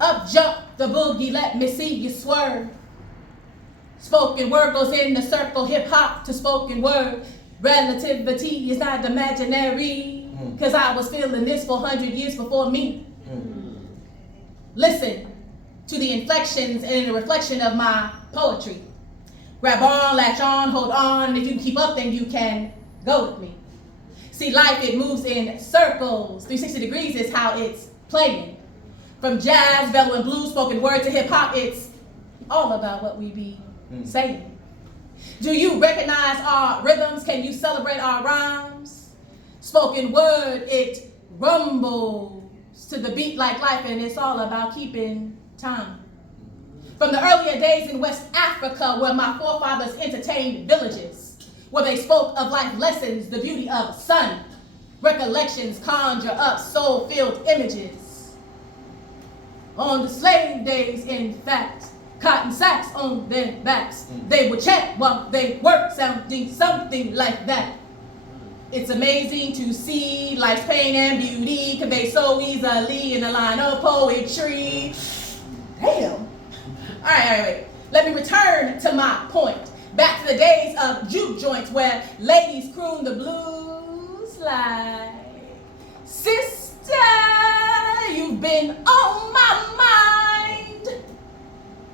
Up jump the boogie, let me see you swerve. Spoken word goes in the circle, hip hop to spoken word. Relativity is not imaginary, cause I was feeling this 400 years before me. Listen to the inflections and the reflection of my poetry. Grab on, latch on, hold on. If you can keep up, then you can go with me. See, life, it moves in circles. 360 degrees is how it's playing. From jazz, velvet, and blues, spoken word to hip hop, it's all about what we be saying. Do you recognize our rhythms? Can you celebrate our rhymes? Spoken word, it rumbles to the beat like life, and it's all about keeping time. From the earlier days in West Africa, where my forefathers entertained villages, where they spoke of life lessons, the beauty of sun, recollections conjure up soul-filled images. On the slave days, in fact, cotton sacks on their backs. They would chant while they worked, sounding something like that. It's amazing to see life's pain and beauty conveyed so easily in a line of poetry. Damn. All right. Let me return to my point. Back to the days of juke joints where ladies croon the blues like, sister, you've been on my mind.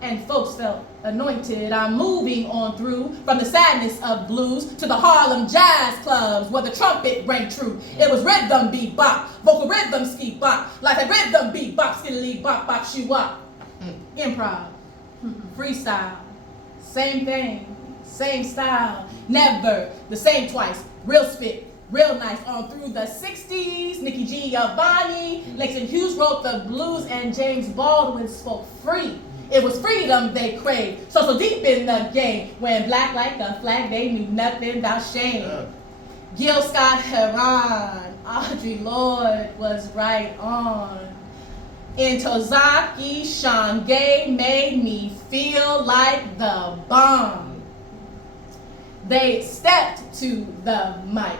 And folks felt anointed. I'm moving on through from the sadness of blues to the Harlem jazz clubs where the trumpet rang true. It was rhythm, beat, bop, vocal rhythm, ski, bop. Life had rhythm, beat, bop, skilly, bop, bop, shoe, wop. Improv, freestyle, same thing, same style, never the same twice. Real spit, real nice on through the 60s. Nikki Giovanni, Langston Hughes wrote the blues, and James Baldwin spoke free. It was freedom they craved, so deep in the game. When black like a flag, they knew nothing about shame. Gil Scott-Heron, Audre Lorde was right on. In Tozaki, Sean Gay made me feel like the bomb. They stepped to the mic.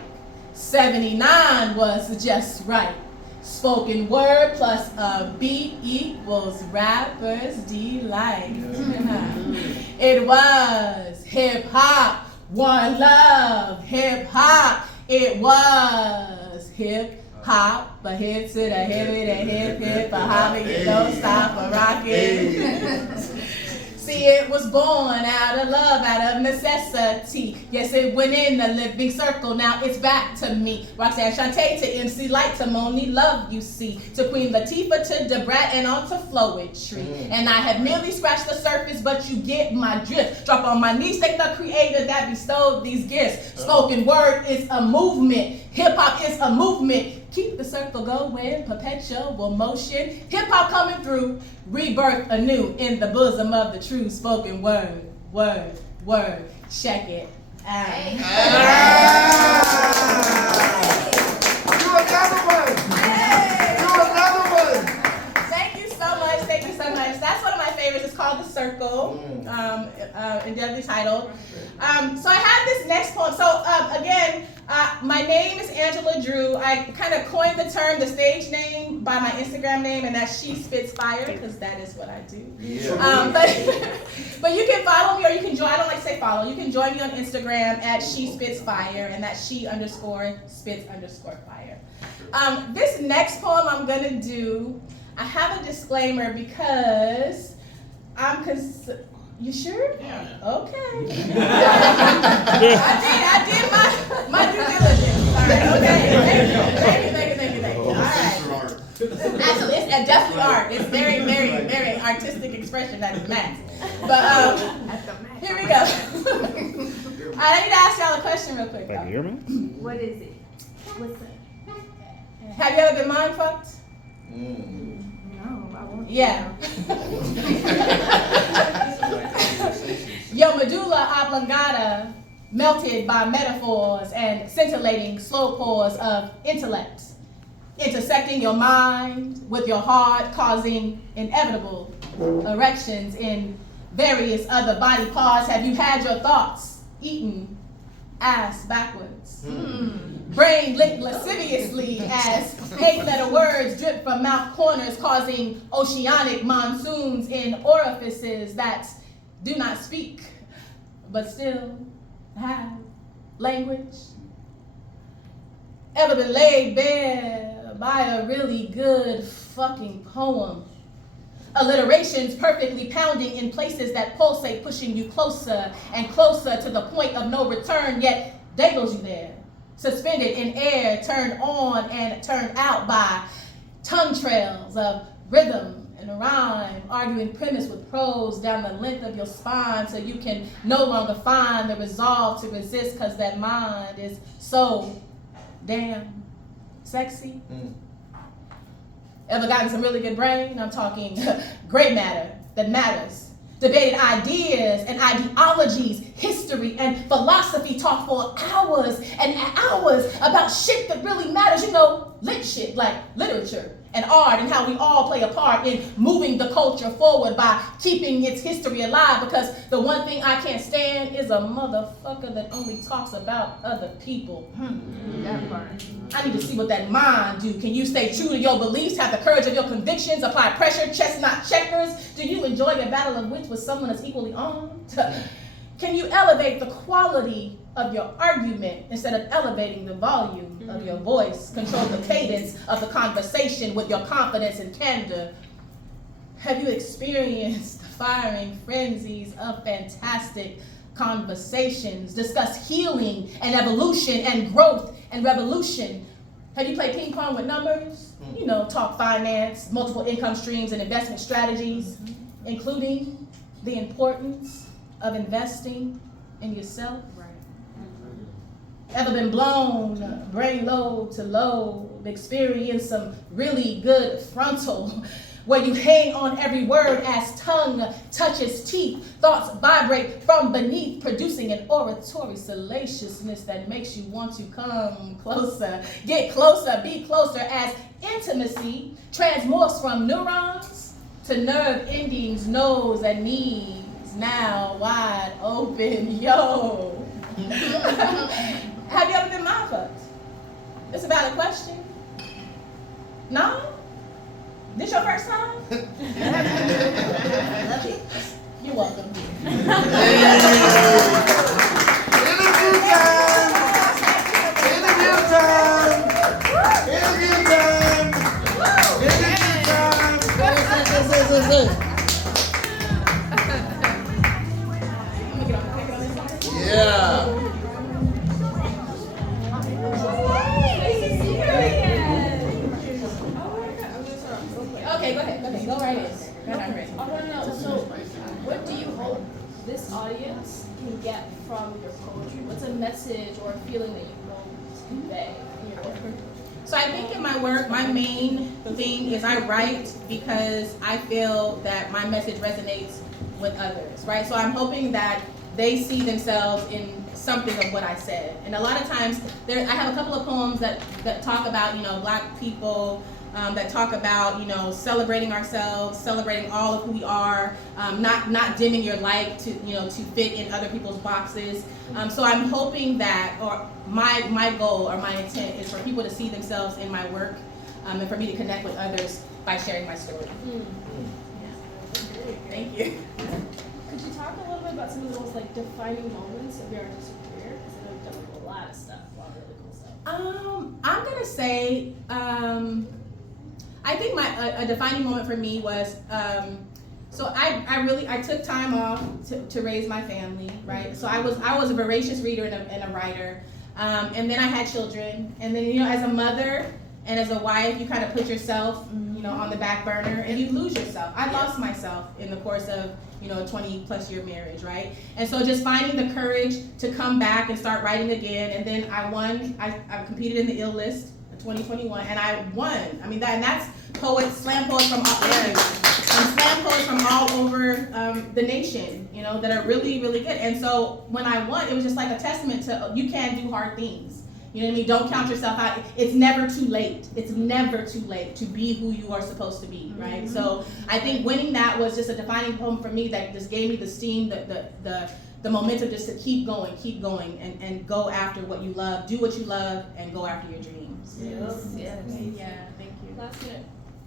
79 was just right. Spoken word plus a beat equals rapper's delight. It was hip hop, one love, hip hop. It was hip hop, a hip to the hip, hip, a hop, you don't stop a rockin'. See, it was born out of love, out of necessity. Yes, it went in the living circle. Now it's back to me. Roxanne Shante to MC Light to Moni Love, you see. To Queen Latifah to Debrat and on to Flowetry. And I have merely scratched the surface, but you get my drift. Drop on my knees, thank the creator that bestowed these gifts. Spoken word is a movement. Hip hop is a movement. Keep the circle going, perpetual motion. Hip hop coming through, rebirth anew in the bosom of the true spoken word. Word. Check it out. Hey. Do another one. Hey. Do another one. Thank you so much. That's one of my favorites. It's called The Circle, indelibly titled. So I have this next poem. So again, my name is Angela Drew. I kind of coined the term, the stage name, by my Instagram name, and that's She Spits Fire, because that is what I do. Yeah. But you can follow me, or you can join. I don't like to say follow. You can join me on Instagram at She Spits Fire, and that's she_spits_fire. This next poem I'm gonna do, I have a disclaimer because you sure? Yeah. Okay. I did my due diligence. All right, okay. Thank you. All right. Actually, it's definitely art. It's very artistic expression at its max. But here we go. I need to ask y'all a question real quick. What is it? What's that? Have you ever been mind fucked? No, I won't. Yeah. Your medulla oblongata melted by metaphors and scintillating slow pores of intellect, intersecting your mind with your heart, causing inevitable erections in various other body parts. Have you had your thoughts eaten ass backwards? brain licked lasciviously as 8-letter words drip from mouth corners, causing oceanic monsoons in orifices that do not speak, but still have language. Ever been laid bare by a really good fucking poem? Alliterations perfectly pounding in places that pulsate, pushing you closer and closer to the point of no return, yet dangles you there, suspended in air, turned on and turned out by tongue trails of rhythm and rhyme, arguing premise with prose down the length of your spine so you can no longer find the resolve to resist because that mind is so damn sexy. Ever gotten some really good brain? I'm talking great matter that matters. Debated ideas and ideologies, history and philosophy talk for hours and hours about shit that really matters. You know, lit shit like literature and art and how we all play a part in moving the culture forward by keeping its history alive, because the one thing I can't stand is a motherfucker that only talks about other people. That part. I need to see what that mind do. Can you stay true to your beliefs, have the courage of your convictions, apply pressure, chestnut checkers? Do you enjoy your battle of wits with someone that's equally armed? Can you elevate the quality of your argument instead of elevating the volume of your voice? Control the cadence of the conversation with your confidence and candor. Have you experienced the firing frenzies of fantastic conversations? Discuss healing and evolution and growth and revolution. Have you played ping pong with numbers? You know, talk finance, multiple income streams and investment strategies, including the importance of investing in yourself. Ever been blown brain lobe to lobe, experience some really good frontal, where you hang on every word as tongue touches teeth, thoughts vibrate from beneath, producing an oratory salaciousness that makes you want to come closer, get closer, be closer, as intimacy transmorphs from neurons to nerve endings, nose and knees, now wide open, yo. Have you ever been mind fucked? It's a valid question. No? This your first time? You're welcome. Interview time! Interview time! Interview time! Interview time! Yeah. Okay, go ahead. Go right in. I want to know, so what do you hope this audience can get from your poetry? What's a message or a feeling that you want to convey in your work? So I think in my work, my main thing is I write because I feel that my message resonates with others, right? So I'm hoping that they see themselves in something of what I said. And a lot of times, I have a couple of poems that talk about, Black people, that talk about, celebrating ourselves, celebrating all of who we are, not dimming your light to fit in other people's boxes. So I'm hoping that, or my goal or my intent is for people to see themselves in my work, and for me to connect with others by sharing my story. Yeah. Thank you. Could you talk a little bit about some of the most defining moments of your artistic career? Because I know you've done a lot of stuff, a lot of really cool stuff. I'm gonna say, I think a defining moment for me was, so I took time off to raise my family, right? So I was a voracious reader and a writer, and then I had children, and then as a mother and as a wife, you kind of put yourself, on the back burner, and you lose yourself. I lost myself in the course of a 20+ year marriage, right? And so just finding the courage to come back and start writing again, and then I won. I competed in the Ill List in 2021, and I won. I mean that's slam poets from all over the nation, that are really, really good. And so when I won, it was just like a testament to you can do hard things. You know what I mean? Don't count yourself out. It's never too late. It's never too late to be who you are supposed to be, right? Mm-hmm. So I think winning that was just a defining poem for me that just gave me the steam, the the momentum just to keep going, and go after what you love, do what you love, and go after your dreams. Yes. Yeah, thank you.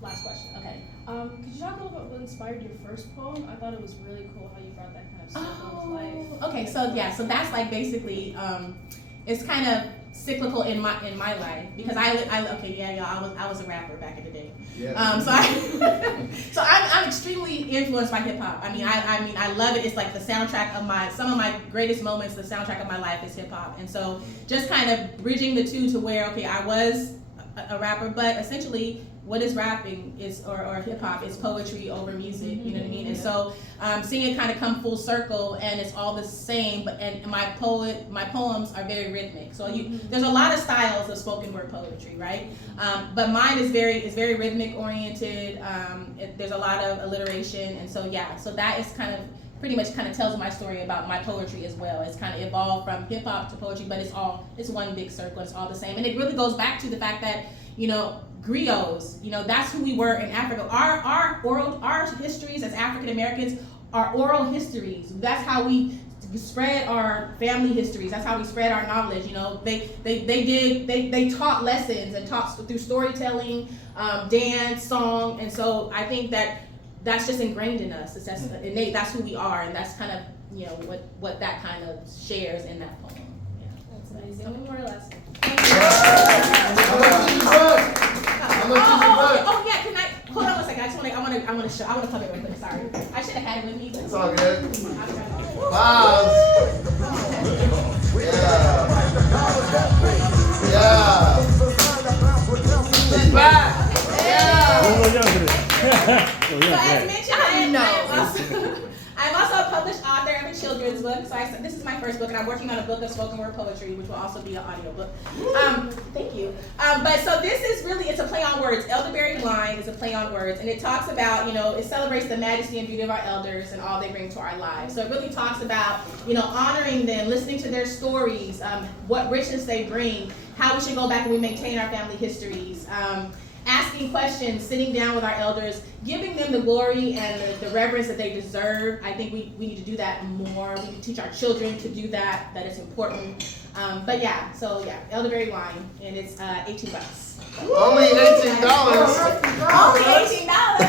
Last question. Okay. Could you talk a little bit about what inspired your first poem? I thought it was really cool how you brought that kind of circle to life. Okay, so that's like basically, it's kind of cyclical in my life, because I was a rapper back in the day. Yeah. So I'm extremely influenced by hip hop. I mean I love it. It's like the soundtrack of some of my greatest moments. The soundtrack of my life is hip hop, and so just kind of bridging the two to where, okay, I was a rapper, but essentially what is rapping is, or hip hop is poetry over music, you know what I mean? And so seeing it kind of come full circle, and it's all the same, and my poems are very rhythmic. So there's a lot of styles of spoken word poetry, right? But mine is very rhythmic oriented. There's a lot of alliteration, and so so that is pretty much tells my story about my poetry as well. It's kind of evolved from hip hop to poetry, but it's one big circle. It's all the same, and it really goes back to the fact that, griots, that's who we were in Africa. Our histories as African Americans are oral histories. That's how we spread our family histories. That's how we spread our knowledge. They taught lessons and taught through storytelling, dance, song, and so I think that's just ingrained in us. That's innate. That's who we are, and that's kind of what that kind of shares in that poem. Yeah. That's amazing. One more lesson. Oh yeah, can I hold on one second? I want to come here real quick. Sorry, I should have had it with me. It's all good. I'm trying to- Pause. Yeah. She's back. So as mentioned, I'm also a published author of a children's book. So this is my first book, and I'm working on a book of spoken word poetry, which will also be an audio book. Thank you. But so this is really, it's a play on words. Elderberry Line is a play on words, and it talks about, it celebrates the majesty and beauty of our elders and all they bring to our lives. So it really talks about, honoring them, listening to their stories, what richness they bring, how we should go back and we maintain our family histories. Asking questions, sitting down with our elders, giving them the glory and the reverence that they deserve. I think we need to do that more. We need to teach our children to do that it's important. Elderberry Wine, and it's $18. Only $18. Only $18.